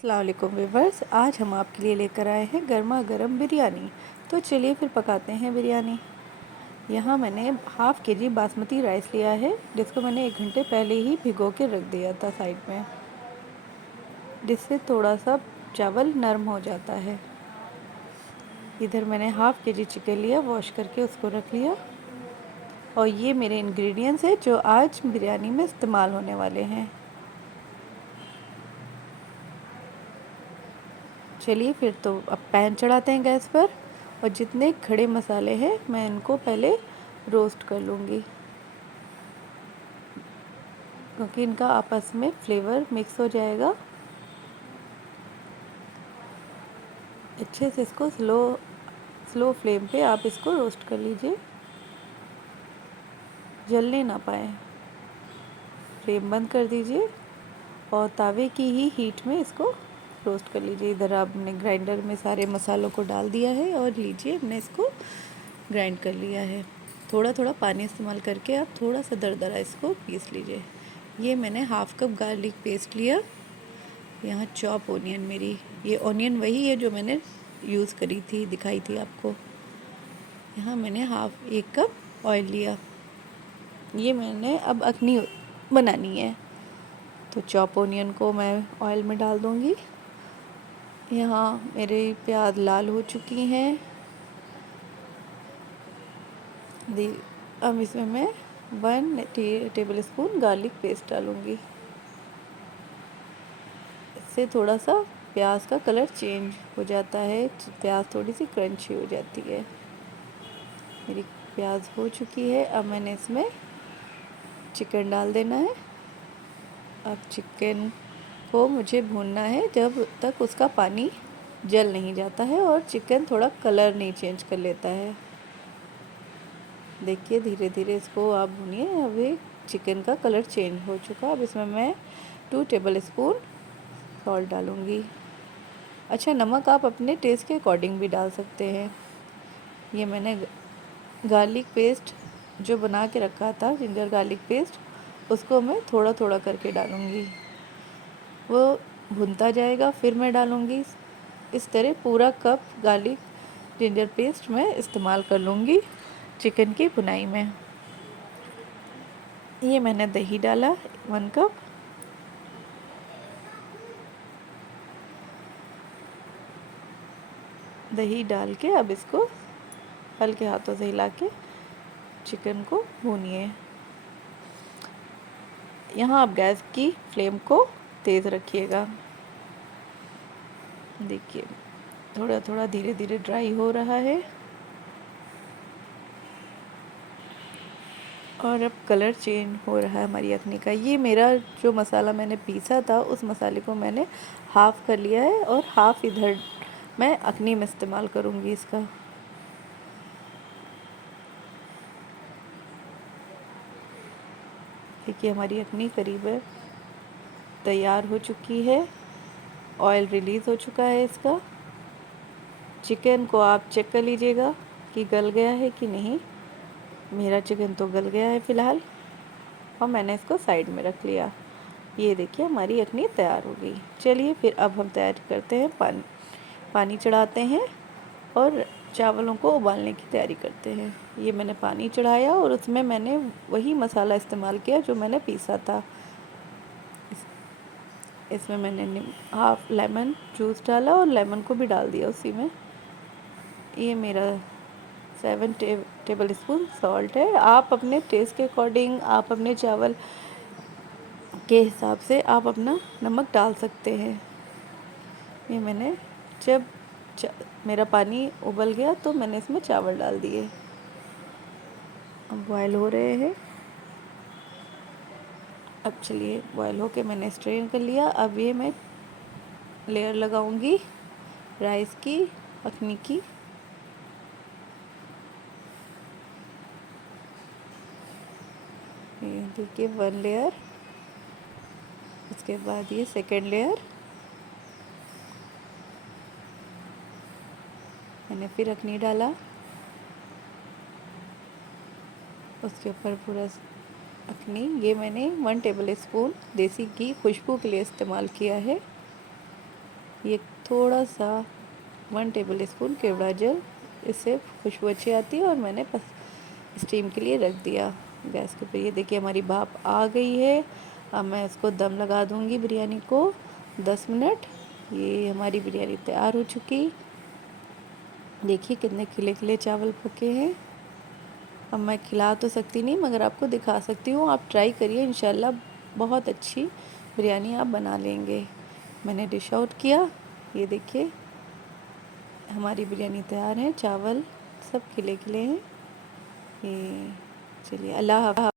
अस्सलाम वालेकुम व्यूवर्स, आज हम आपके लिए लेकर आए हैं गर्मा गर्म बिरयानी। तो चलिए फिर पकाते हैं बिरयानी। यहाँ मैंने हाफ़ के जी बासमती राइस लिया है, जिसको मैंने 1 घंटे पहले ही भिगो के रख दिया था साइड में, जिससे थोड़ा सा चावल नरम हो जाता है। इधर मैंने हाफ़ के जी चिकन लिया, वॉश करके उसको रख लिया। और ये मेरे इंग्रेडिएंट्स हैं जो आज बिरयानी में इस्तेमाल होने वाले हैं। चलिए फिर तो अब पैन चढ़ाते हैं गैस पर, और जितने खड़े मसाले हैं मैं इनको पहले रोस्ट कर लूँगी, क्योंकि इनका आपस में फ्लेवर मिक्स हो जाएगा। अच्छे से इसको स्लो फ्लेम पे आप इसको रोस्ट कर लीजिए, जलने ना पाए। फ्लेम बंद कर दीजिए और तावे की ही हीट में इसको रोस्ट कर लीजिए। इधर आपने ग्राइंडर में सारे मसालों को डाल दिया है और लीजिए हमने इसको ग्राइंड कर लिया है। थोड़ा थोड़ा पानी इस्तेमाल करके आप थोड़ा सा दरदरा इसको पीस लीजिए। ये मैंने हाफ़ कप गार्लिक पेस्ट लिया। यहाँ चॉप ओनियन मेरी, ये ओनियन वही है जो मैंने यूज़ करी थी, दिखाई थी आपको। यहाँ मैंने एक कप ऑयल लिया। ये मैंने अब अखनी बनानी है, तो चॉप ओनियन को मैं ऑयल में डाल दूँगी। यहाँ मेरे प्याज लाल हो चुकी हैं। अब इसमें मैं 1 टेबल स्पून गार्लिक पेस्ट डालूँगी। इससे थोड़ा सा प्याज का कलर चेंज हो जाता है, प्याज थोड़ी सी क्रंची हो जाती है। मेरी प्याज हो चुकी है। अब मैंने इसमें चिकन डाल देना है। अब चिकन को मुझे भूनना है जब तक उसका पानी जल नहीं जाता है और चिकन थोड़ा कलर नहीं चेंज कर लेता है। देखिए धीरे धीरे इसको आप भूनिए। अभी चिकन का कलर चेंज हो चुका। अब इसमें मैं 2 टेबल स्पून सॉल्ट डालूँगी। अच्छा, नमक आप अपने टेस्ट के अकॉर्डिंग भी डाल सकते हैं। ये मैंने गार्लिक पेस्ट जो बना के रखा था, जिंजर गार्लिक पेस्ट, उसको मैं थोड़ा थोड़ा करके डालूँगी। वो भुनता जाएगा, फिर मैं डालूँगी। इस तरह पूरा कप गार्लिक जिंजर पेस्ट मैं इस्तेमाल कर लूँगी चिकन की भुनाई में। ये मैंने दही डाला 1 कप। दही डाल के अब इसको हल्के हाथों से हिला के चिकन को भूनिए। यहाँ आप गैस की फ्लेम को तेज़ रखिएगा। देखिए थोड़ा थोड़ा धीरे धीरे ड्राई हो रहा है और अब कलर चेंज हो रहा है हमारी अखनी का। ये मेरा जो मसाला मैंने पीसा था, उस मसाले को मैंने हाफ़ कर लिया है और हाफ़ इधर मैं अखनी में इस्तेमाल करूँगी इसका। देखिए हमारी अखनी करीब तैयार हो चुकी है। ऑयल रिलीज़ हो चुका है इसका। चिकन को आप चेक कर लीजिएगा कि गल गया है कि नहीं। मेरा चिकन तो गल गया है फ़िलहाल, और मैंने इसको साइड में रख लिया। ये देखिए हमारी अखनी तैयार हो गई। चलिए फिर अब हम तैयार करते हैं, पानी चढ़ाते हैं और चावलों को उबालने की तैयारी करते हैं। ये मैंने पानी चढ़ाया और उसमें मैंने वही मसाला इस्तेमाल किया जो मैंने पीसा था। इसमें मैंने हाफ़ लेमन जूस डाला और लेमन को भी डाल दिया उसी में। ये मेरा 7 टेबल स्पून सॉल्ट है। आप अपने टेस्ट के अकॉर्डिंग, आप अपने चावल के हिसाब से आप अपना नमक डाल सकते हैं। ये मैंने जब मेरा पानी उबल गया तो मैंने इसमें चावल डाल दिए। अब बॉयल हो रहे हैं। अब चलिए, बॉयल होके मैंने स्ट्रेन कर लिया। अब ये मैं लेयर लगाऊंगी राइस की, अखनी की। ये देखिए 1 लेयर, उसके बाद ये 2nd लेयर, मैंने फिर अखनी डाला, उसके ऊपर पूरा अखनी। ये मैंने 1 टेबल स्पून देसी घी खुशबू के लिए इस्तेमाल किया है। ये थोड़ा सा 1 टेबल स्पून केवड़ा जल, इससे खुशबू अच्छी आती है। और मैंने स्टीम के लिए रख दिया गैस के ऊपर। ये देखिए हमारी भाप आ गई है। अब मैं इसको दम लगा दूंगी बिरयानी को 10 मिनट। ये हमारी बिरयानी तैयार हो चुकी। देखिए कितने खिले खिले चावल पके हैं। अब मैं खिला तो सकती नहीं, मगर आपको दिखा सकती हूँ। आप ट्राई करिए, इंशाल्लाह बहुत अच्छी बिरयानी आप बना लेंगे। मैंने डिश आउट किया। ये देखिए हमारी बिरयानी तैयार है। चावल सब खिले खिले हैं। ये चलिए, अल्लाह हाफ़िज़।